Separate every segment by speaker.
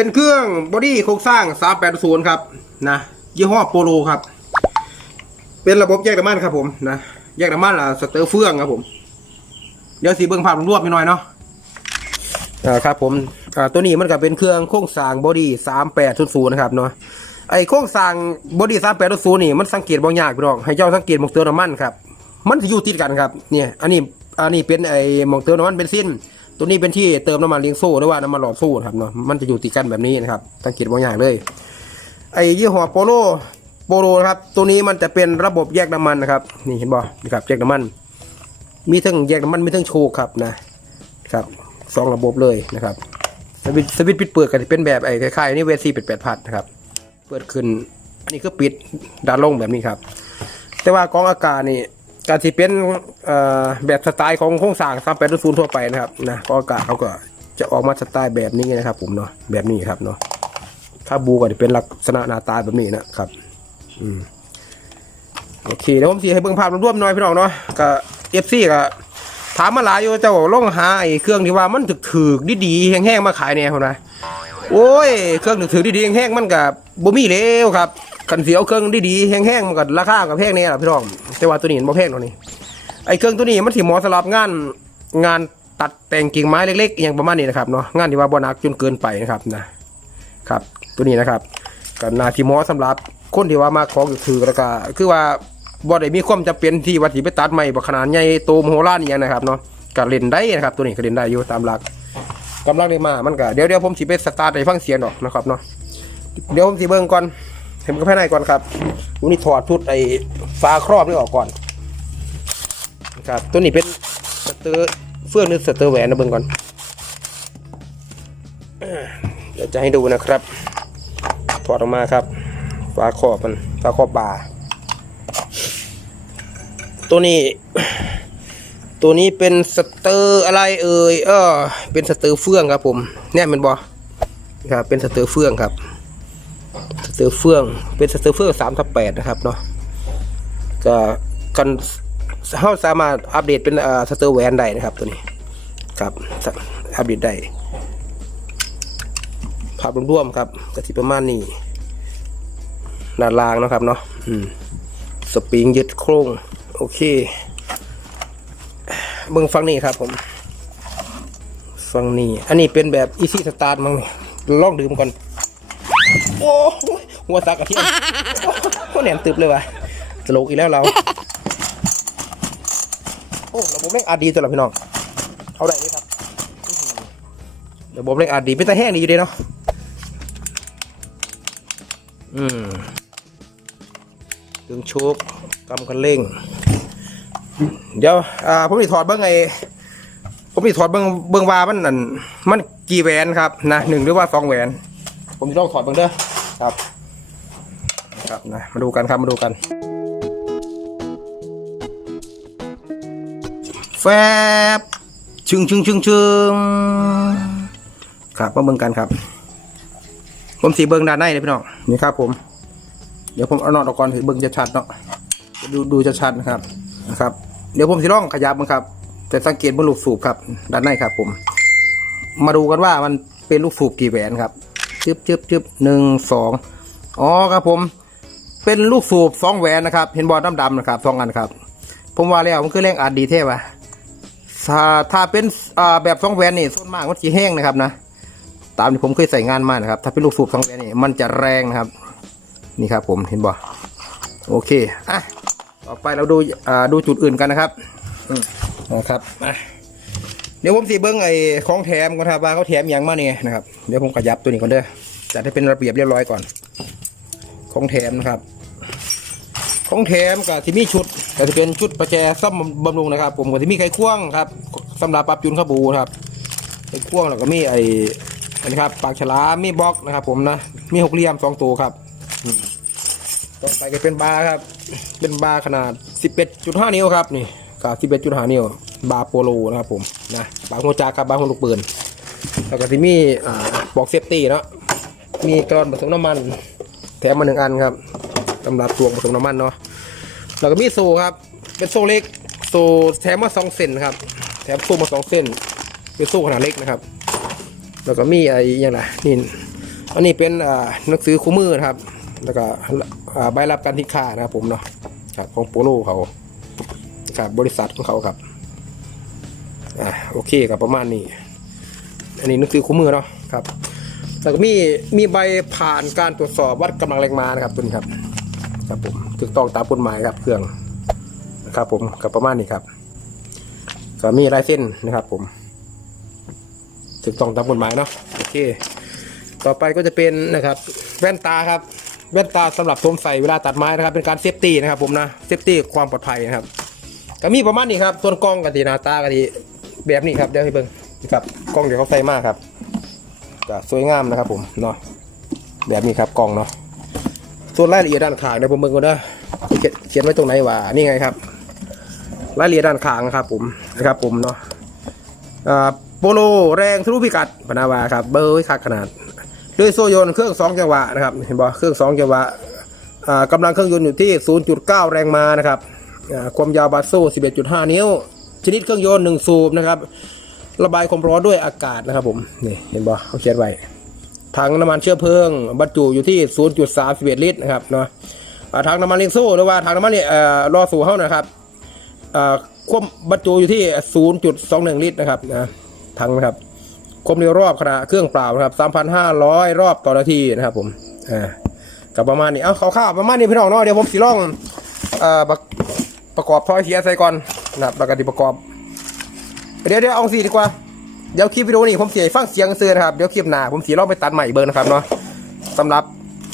Speaker 1: เป็นเครื่องบอดี้โครงสร้าง 380 ครับนะยี่ห้อโปโลครับ เป็นระบบแยกน้ำมันครับผมนะแยกน้ำมันอะสเตอร์เฟืองครับผม เดี๋ยวสีเบิ้งภาพรวมไปหน่อยเนาะอ่าครับผมอ่าตัวนี้มันก็เป็นเครื่องโครงสร้างบอดี้3800นะครับเนาะไอโครงสร้างบอดี้3800นี่มันสังเกตบางอย่างพี่น้องให้เจ้าสังเกตหมองเติมน้ำมันครับมันจะอยู่ติดกันครับเนี่ยอันนี้อันนี้เป็นไอหมองเติมน้ำมันเบนซิน ตัวนี้เป็นที่เติมน้ำมันเลี้ยงโซ่หรือว่าน้ำมันหล่อโซ่ครับเนาะมันจะอยู่ติดกันแบบนี้นะครับสังเกตบางอย่างเลย ไอ้ยี่ห้อโปโลโปโลครับตัวนี้มันจะเป็นระบบแยกน้ำมันนะครับ นี่เห็นบ่นะครับแยกน้ำมัน มีทั้งแยกน้ำมันมีทั้งโชคครับนะครับสองระบบเลยนะครับสวิตช์สวิตปิดเปิดก็จะเป็นแบบไอ้คล้ายๆนี่เวซีเป็ดแปดพัดนะครับเปิดขึ้นอันนี้ก็ปิดด้านลงแบบนี้ครับ แต่ว่ากองอากาศนี่ การที่เป็นแบบสไตล์ของโครงสร้างสามแปดศูนย์ทั่วไปนะครับนะกองอากาศเขาก็จะออกมาสไตล์แบบนี้นะครับ ผมเนาะแบบนี้ครับเนาะถ้าบูก็จะเป็นลักษณะหน้าตาแบบนี้นะครับอืมโอเคเดี๋ยวผมสีให้เบิ่งภาพรวมๆหน่อยพี่น้องเนาะก็เอฟซีก็ถามมาหลายอยู่เจ้าล่องหาไอ้เครื่องที่ว่ามันถึกถือดีๆแห้งๆมาขายเนี่ยคนนะโอ้ยเครื่องถึกถือดีๆแห้งๆมันกับบ่มีแล้วครับ คันเสียวเครื่องดีๆแห้งๆมันก็ราคากับแพงเนี่ยแหละพี่น้องแต่ว่าตัวนี้มันบ่แพงเท่านี้ไอ้เครื่องตัวนี้มันสิเหมาะสำหรับงานงานตัดแต่งกิ่งไม้เล็กๆอย่างประมาณนี้นะครับเนาะงานที่ว่าบ่หนักจนเกินไปนะครับนะครับ ตัวนี้นะครับก็นาทีเหมอสำหรับคนที่ว่ามาของถือแล้วก็คือว่าบ่ได้มีความจำเป็นที่ว่าสิไปตัดใหม่บ่ขนาดใหญ่โตมโหฬารอหย่างนะครับเนาะก็เล่นได้นะครับ ตัวนี้ก็เล่นได้อยู่ตามหลักกำลังได้มามันก็เดี๋ยวเดี๋ยวผมสิไปสตาร์ทให้ฟังเสียงดอกนะครับเนาะเดี๋ยวผมสิเบิ่งก่อน เห็นมันก็ภายในก่อนครับวันนี้ถอดชุดไอ้ฝาครอบนี่ออกก่อนครับตัวนี้เป็นสเตอร์เฟื่องหรือสเตอร์แหวนนะเบิ่งก่อนเดี๋ยวจะให้ดูนะครับถอดออกมาครับฝาครอบมันฝาครอบบ่าตัวนี้ ตัวนี้เป็นสเตอร์อะไรเอ่ยเออเป็นสเตอร์เฟื่องครับผมเนี่ยเป็นบอครับเป็นสเตอร์เฟื่องครับ เตอร์เฟื่อง เป็นสเตอร์เฟื่องสามทับแปดนะครับเนาะก็กันเขาสามารถอัปเดตเป็นอ่าสเตอร์แวนได้นะครับตัวนี้ครับอัปเดตได้ภาพรวมๆครับกะทิประมาณนี้หนาลางนะครับเนาะอืมสปริงยึดโครงโอเคเบิ่งฟังนี่ครับผมฟังนี่อันนี้เป็นแบบอีซี่สตาร์ทมั้งเนี่ยลองดื่มก่อน โอ้หัวตากกระเทียมโอ้แหนมตึบเลยว่ะตลกอีกแล้วเรา โอ้ระบบเร่งอาร์ดีตัวละพี่น้องเอาได้ไหมครับระบบเร่งอาร์ดีเป็นตาแห้งดีอยู่เดีเนาะอืมเครื่องโชกกำคันเร่ง เดี๋ยวอ่าผมมีถอดเบิ้งไงผมมีถอดเบิ้งเบิ้งวามันนั่นมันกี่แหวนครับนะหนึ่งหรือว่าสองแหวน ผมจะลองถอดเบิ้งเด้อครับครับนะมาดูกันครับมาดูกัน แฟบชึงชึงชึงชึงครับมาเบิ้งกันครับ ผมสีเบิ้งด้านในเลยพี่น้องนี่ครับ ผม เดี๋ยวผมเอานอตออกก่อนถึงเบิ้งจะชัดเนาะดูดูจะชัดนะครับนะครับ เดี๋ยวผมสิล่องขยับมันครับจะสังเกตบนลูกสูบครับ ด้านในครับ ผม มาดูกันว่ามันเป็นลูกสูบกี่แหวนครับ จึ๊บจึ๊บจึ๊บหนึ่งสองอ๋อครับผม เป็นลูกสูบสองแหวนนะครับ เห็นบอลดำๆนะครับสองอันครับ ผมว่าแล้วมันคือแรงอัดดีเท่ปะถ้าถ้าเป็นอ่าแบบสองแหวนนี่ส่วนมากมันจะแห้งนะครับนะ ตามที่ผมเคยใส่งานมานะครับ ถ้าเป็นลูกสูบสองแหวนนี่มันจะแรงนะครับ นี่ครับ ผมเห็นบ่โอเคอะต่อไปเราดูอ่าดูจุดอื่นกันนะครับอืมนะครับมา เดี๋ยวผมสีเบิ้งไอ้ของแถมก่อนครับว่าเขาแถมอย่างมาเนี่ยนะครับเดี๋ยวผมขยับตัวนี้ก่อนเด้อจัดให้เป็นระเบียบเรียบร้อยก่อน ของแถมนะครับ ของแถมกับที่มีชุดก็จะเป็นชุดประแจซ่อมบำรุงนะครับ ผมก็ที่มีไขควงครับสำหรับปรับจูนขบูนะครับไขควงแล้วก็มีไอ้อนนี้ครับปากฉลามมีบล็อกนะครับ ผมนะมีหกเหลี่ยมสองตัวครับต่อไปก็เป็นบาร์ครับ เป็นบาร์ขนาด 11.5 นิ้วครับนี่กับ11.5 นิ้ว บาโปโลนะครับผมนะบาหัวจากครับบาหัวลูกปืนแล้วก็ที่มีอ่าบอกเซฟตี้เนาะมีกรอนผสมน้ำมัน แถมมาหนึ่งอันครับสำหรับตวงผสมน้ำมันเนาะแล้วก็มีโซ่ครับ เป็นโซ่เล็กโซ่แถมมาสองเส้นครับแถมโซ่มาสองเส้นเป็นโซ่ขนาดเล็กนะครับ แล้วก็มีไอ้อยังไงนี่อันนี้เป็นอ่าหนังสือคู่มือนะครับ แล้วก็อ่าใบรับการทิ้งค่านะครับผมเนาะครับของโปโลเขาครับบริษัทของเขาครับ อ่าโอเคครับประมาณนี้ อันนี้นังสือคู่มือเนาะครับแล้วก็มีมีใบผ่านการตรวจสอบวัดกำลังแรงม้านะครับตัวนี้ครับ ครับผมถูกต้องตามกฎหมายครับเครื่องนะครับ ผมกับประมาณนี้ครับ ก็มีลายเส้นนะครับ ผมถูกต้องตามกฎหมายเนาะโอเค ต่อไปก็จะเป็นนะครับ แว่นตาครับ แว่นตาสำหรับสวมใส่เวลาตัดไม้นะครับ เป็นการเซฟตี้นะครับ ผมนะเซฟตี้ความปลอดภัยนะครับก็มีประมาณนี้ครับส่วนกล้องกันดีนาตากันดี แบบนี้ครับเดี๋ยวให้เบิ่งครับกล้องเดี๋ยวเขาใส่มากครับก็สวยงามนะครับผมเนาะแบบนี้ครับกล้องเนาะส่วนรายละเอียดด้านข้างเดี๋ยวผมเบิ่งก่อนนะเขียนเขียนไว้ตรงไหนวะนี่ไงครับ รายละเอียดด้านข้างครับผมนะครับผมเนาะอ่าโปโลแรงทะลุพิกัดพนาวาครับเบอร์ไว้คักขนาดด้วยโซ่ยนเครื่องสองจังหวะนะครับเห็นบ่เครื่องสองจังหวะอ่ากำลังเครื่องยนต์อยู่ที่ 0.9 แรงม้านะครับอ่าความยาวบาโซ่11.5 นิ้ว ชนิดเครื่องยนต์1สูบนะครับ ระบายความร้อนด้วยอากาศนะครับผมนี่เห็นบ่เขาเขียนไว้ถังน้ำมันเชื้อเพลิงบรรจุอยู่ที่ 0.31 ลิตรนะครับเนาะถังน้ำมันเลี้ยงโซ่หรือว่าถังน้ำมันเนี่ยเอ่อรอสู่เฮานะครับความบรรจุอยู่ที่ 0.21 ลิตรนะครับนะถังนะครับความเร็วรอบขณะเครื่องเปล่านะครับ 3,500 รอบต่อนาทีนะครับผมอ่ากับประมาณนี้ เอาข้าวๆประมาณนี้พี่น้องเนาะเดี๋ยวผมสีร่อง เอ่อประประกอบท่อเสียใส่ก่อน นะครับแล้วก็ที่ประกอบ เดี๋ยวเดี๋ยวเอาสีดีกว่า เดี๋ยวคลิปวิดีโอนี้ผมเสียฟังเสียงเสือนะครับ เดี๋ยวคลิปหน้าผมเสีลองไปตัดใหม่เบิร์นะครับเนาะสำหรับ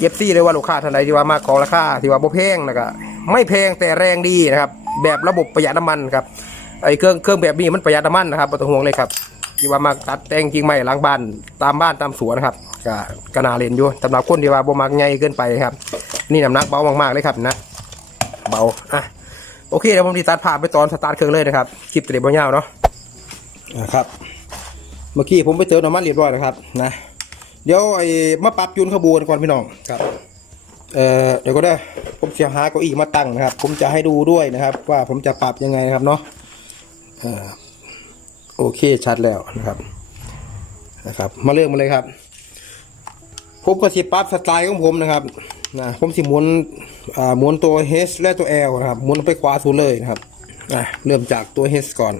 Speaker 1: เอฟซีเลยว่าลูกค้าท่านใดที่ว่ามากของราคาที่ว่าบ่แพงนะครับไม่แพงแต่แรงดีนะครับ แบบระบบประหยัดน้ำมันครับไอ้เครื่องเครื่องแบบนี้มันประหยัดน้ำมันนะครับไม่ต้องห่วงเลยครับที่ว่ามาตัดแต่งจริงไม่หล้างบ้านตามบ้านตามสวนครับก็กนาเลนอยู่สำหรับคนที่ว่าบ่มักใหญ่เกินไปครับ นี่น้ำหนักเบามากๆเลยครับนะ เบาอะ โอเคเดี๋ยวผมจะตัดภาพไปตอนสตาร์ทเครื่องเลยนะครับคลิปเตะบ่ยาวเนาะนะครับ เมื่อกี้ผมไปเติมน้ำมันเรียบร้อยแล้วครับนะเดี๋ยวไอ้มาปรับจูนขบวนก่อนพี่น้องครับเอ่อเดี๋ยวก็ได้ผมจะหาเก้าอี้มาตั้งนะครับ ผมจะให้ดูด้วยนะครับ ว่าผมจะปรับยังไงนะครับเนาะเอ่อโอเคชัดแล้วนะครับนะครับ มาเริ่มมาเลยครับ ผมก็สิปรับสไตล์ของผมนะครับนะผมสิหมุนอ่าหมุนตัว H และตัว L นะครับหมุนไปขวาสุดเลยนะครับอะเริ่มจากตัว H ก่อน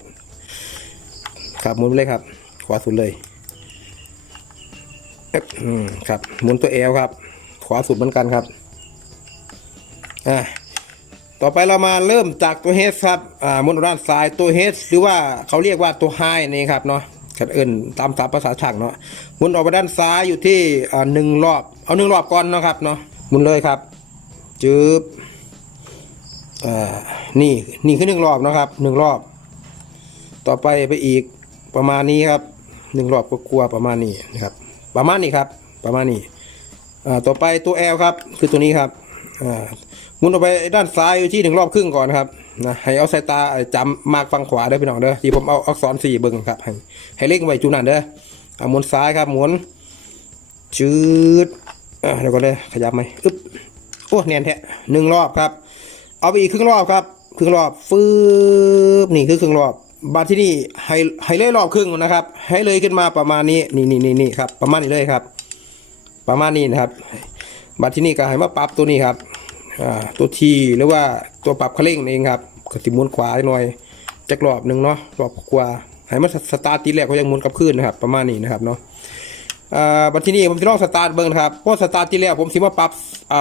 Speaker 1: ครับหมุนไปเลยครับ ขวาสุดเลยเอ๊ะอืมครับหมุนตัวเอลครับ ขวาสุดเหมือนกันครับอ่าต่อไปเรามาเริ่มจากตัวเฮดครับอ่าหมุนด้านซ้ายตัวเฮดหรือว่าเขาเรียกว่าตัวไฮนี่ครับเนาะ ขัดเอินตามศัพท์ภาษาช่างเนาะหมุนออกไปด้านซ้ายอยู่ที่หนึ่งรอบ เอาหนึ่งรอบก่อนเนาะครับเนาะหมุนเลยครับจืบอ่านี่นี่คือหนึ่งรอบนะครับหนึ่งรอบ ต่อไปไปอีกประมาณนี้ครับหนึ่งรอบก็กลัวประมาณนี้นะครับ ประมาณนี้ครับ ประมาณนี้อ่าต่อไปตัว L ครับ คือตัวนี้ครับอ่า มุนออกไปด้านซ้ายอยู่ที่หนึ่งรอบครึ่งก่อนครับนะให้เอาสายตาจำมากฝั่งขวาเด้พี่น้องเด้อที่ผมเอาอักษรสี่เบิ่งครับ ให้ให้เล็กไว้จุนันเด้อเอาหมุนซ้ายครับหมุนชืดอ่าเดี๋ยวก็เลยขยับไหมอึ๊บโอ้เนียนแท้หนึ่งรอบครับ เอาไปอีกครึ่งรอบครับครึ่งรอบฟืบนี่คือครึ่งรอบบาทที่นี่ให้ให้เลยรอบครึ่งนะครับ ให้เลยขึ้นมาประมาณนี้นี่นี่นี่นี่ครับ ประมาณนี้เลยครับ ประมาณนี้นะครับบาทที่นี่ก็ให้มาปรับตัวนี้ครับ ตัวทีหรือว่าตัวปรับคันเร่งเองครับก็สิมุนขวาหน่อยจักรอบหนึ่งเนาะรอบกว่าให้มันสตาร์ทตีแรกก็ยังมุนกลับขึ้นนะครับ ประมาณนี้นะครับเนาะบัดทีนี้ผมจะลองสตาร์ทเบิ้งนะครับเพราะสตาร์ทที่แล้วผมสิมาปรับ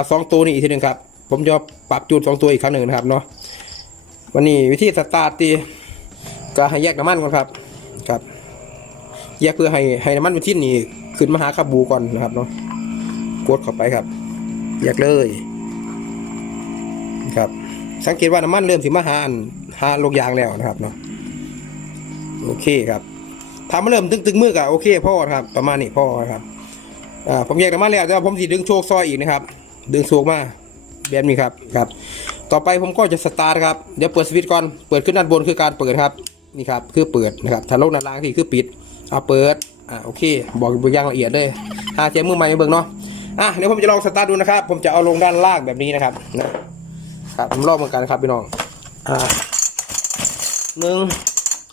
Speaker 1: สองตัวนี้อีกทีหนึ่งครับผมจะปรับจูนสองตัวอีกครั้งหนึ่งนะครับเนาะวันนี้วิธีสตาร์ทตีก็ให้แยกน้ำมันก่อนครับครับแยกเพื่อให้ให้น้ำมันเป็นที่นี่ขึ้นมาหาคาบูก่อนนะครับเนาะกดเข้าไปครับ แยกเลย ครับ สังเกตว่าน้ำมันเริ่มสิมาหาอันหาลงยางแล้วนะครับเนาะโอเคครับถ้ามันเริ่มตึงๆมือก็โอเคพ่อครับ ประมาณนี้พ่อครับอ่าผมแยกน้ำมันแล้วแต่ว่าผมสิดึงโชคซอยอีกนะครับ ดึงโชคมาแบบนี้ครับครับ ต่อไปผมก็จะสตาร์ทครับเดี๋ยวเปิดสวิตช์ก่อนเปิดขึ้นด้านบนคือการเปิดครับนี่ครับคือเปิดนะครับถ้าลงด้านล่างที่คือปิดเอาเปิดอ่าโอเค บอกอย่างละเอียดเลยหาเจมมือใหม่มาเบิ่งเนาะอะเดี๋ยวผมจะลองสตาร์ทดูนะครับ ผมจะเอาลงด้านล่างแบบนี้นะครับนะ ครับผมลองเหมือนกันครับพี่น้องอ่าหนึ่ง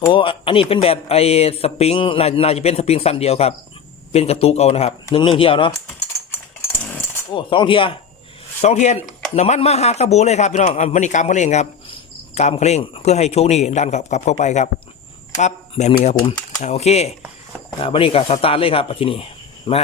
Speaker 1: โอ้อันนี้เป็นแบบไอ้สปริงน่าน่าจะเป็นสปริงสั้นเดียวครับ เป็นกระตุกเอานะครับหนึ่งหนึ่งเที่ยวเนาะโอ้สองเทียสองเทียนน้ำมันมาหากระบูเลยครับพี่น้องอันมันนี่กามเขาเร่งครับกามเขาเร่งเพื่อให้โชคนี่ดันกลับกลับเข้าไปครับปั๊บแบบนี้ครับผมอ่าโอเคอ่าวันนี้ก็สตาร์ทเลยครับที่นี้มา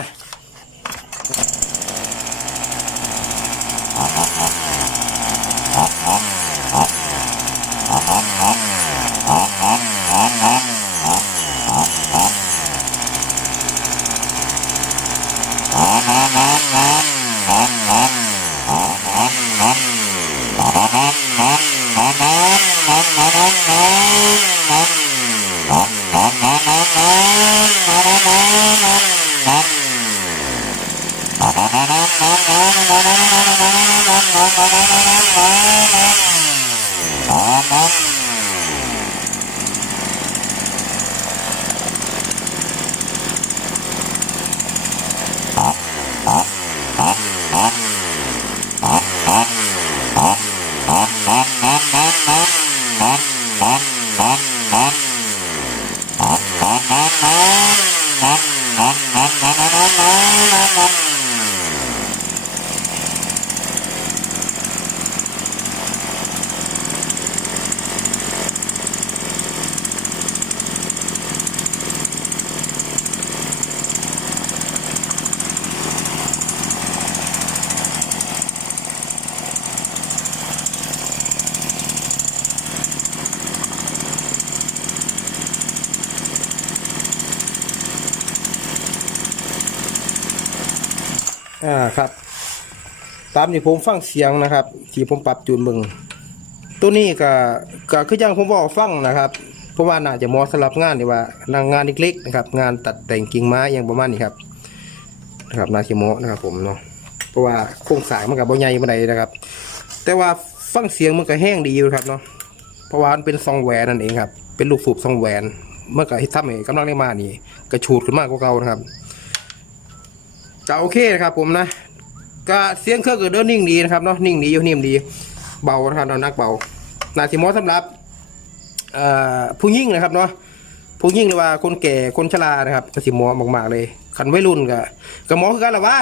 Speaker 1: อ่าครับ ตามที่ผมฟังเสียงนะครับ ที่ผมปรับจูนมึงตัวนี้ก็ก็คือยังผมบอกฟังนะครับเพราะว่าน่าจะเหมาะสำหรับงานที่ว่านางงานเล็กๆนะครับ งานตัดแต่งกิ่งไม้อย่างประมาณนี้ครับนะครับนาชิโมะนะครับผมเนาะเพราะว่าโครงสร้างมันกับบ่ใหญ่ปานใดนะครับ แต่ว่าฟังเสียงมันก็แห้งดีอยู่ครับเนาะเพราะว่ามันเป็นซองแหวนนั่นเองครับเป็นลูกสูบซองแหวนเมื่อกี้ที่ทำให้กำลังได้มานี่กระชูดขึ้นมากกว่าเก่านะครับ ก็โอเคนะครับผมนะก็เสียงเครื่องก็เดินนิ่งดีนะครับเนาะนิ่งดีอยู่นิ่มดีเบานะครับเรานักเบานาทีมอสำหรับผู้ยิ่งนะครับเนาะผู้ยิ่งหรือว่าคนแก่คนชรานะครับก็สิมอมากๆเลยคันวัยรุ่นก็ก็เหมอคือกันแหละว่า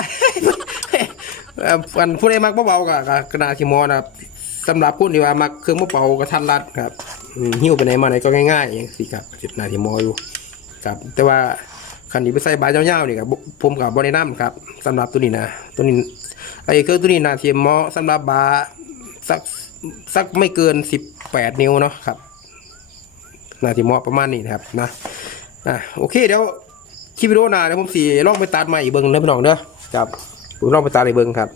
Speaker 1: อันผู้ใดมักเบาๆก็ก็ก็นาทีมอนะครับสำหรับคนที่ว่ามักเครื่องเบาๆก็ทันรัดครับหิ้วไปไหนมาไหนก็ง่ายๆอย่างสิครับสิบนาทีมออยู่ครับ แต่ว่า คันนี้ไปใส่บายยาวๆนี่ครับผมกับบริน้ำครับสำหรับตัวนี้นะตัวนี้ไอ้เครื่องตัวนี้นาทีเหมาะสำหรับบาสักสักไม่เกินสิบแปดนิ้วเนาะครับนาทีเหมาะประมาณนี้นะครับนะอะโอเคเดี๋ยวคลิปวิดีโอหน้าเดี๋ยวผมสีลองไปตัดใหม่อีกเบิ้งนะพี่น้องเด้อครับผมลองไปตัดอีกเบิ้งครับ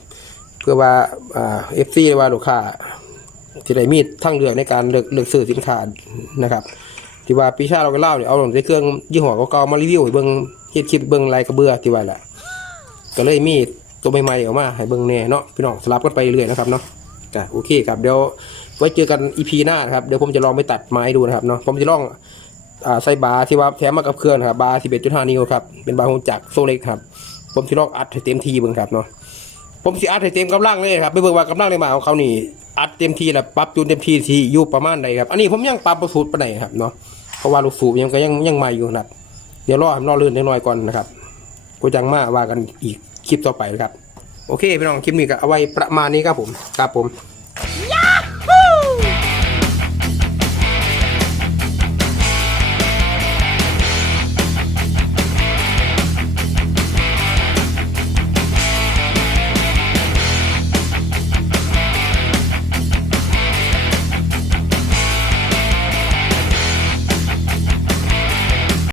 Speaker 1: เพื่อว่าอ่าเอฟซีว่าลูกค้าที่ได้มีทั้งเลือกในการเลือกเลือกซื้อสินค้านะครับ ที่ว่าปีชาเราก็เล่าเนี่ยเอาหลงในเครื่องยี่ห้อเก่าๆมารีวิวให้เบิ้งเฮ็ดคลิปเบิ้งลายกระเบื้อที่ว่าแหละก็เลยมีตัวใหม่ๆออกมาให้เบิ่งแน่เนาะพี่น้องสลับกันไปเรื่อยนะครับเนาะก็โอเคครับเดี๋ยวไว้เจอกันอีพีหน้านะครับเดี๋ยวผมจะลองไปตัดไม้ดูนะครับเนาะผมจะลองอ่าใส่บาร์ที่ว่าแถมมากับเครื่องครับบาร์11.5นิ้วครับเป็นบาร์ของจักโซเล็กครับผมจะลองอัดให้เต็มที่เบิ่งครับเนาะผมสิอัดให้เต็มกำลังเลยครับไปเบิ่งว่ากำลังในมาของเขานี่อัดเต็มที่แล้วปรับจูนเต็มที่ที่อยู่ประมาณใดครับอันนี้ผมยังปรับประสูตรปานครับเนาะ ราะว่าลูกสูบยังก็ยังยังใหม่อยู่นะครับเดี๋ยวรอให้มันรอลื่นนิดหน่อยก่อนนะครับกูจังมาว่ากันอีกคลิปต่อไปนะครับ โอเคพี่น้องคลิปนี้ก็เอาไว้ประมาณนี้ครับผมครับผม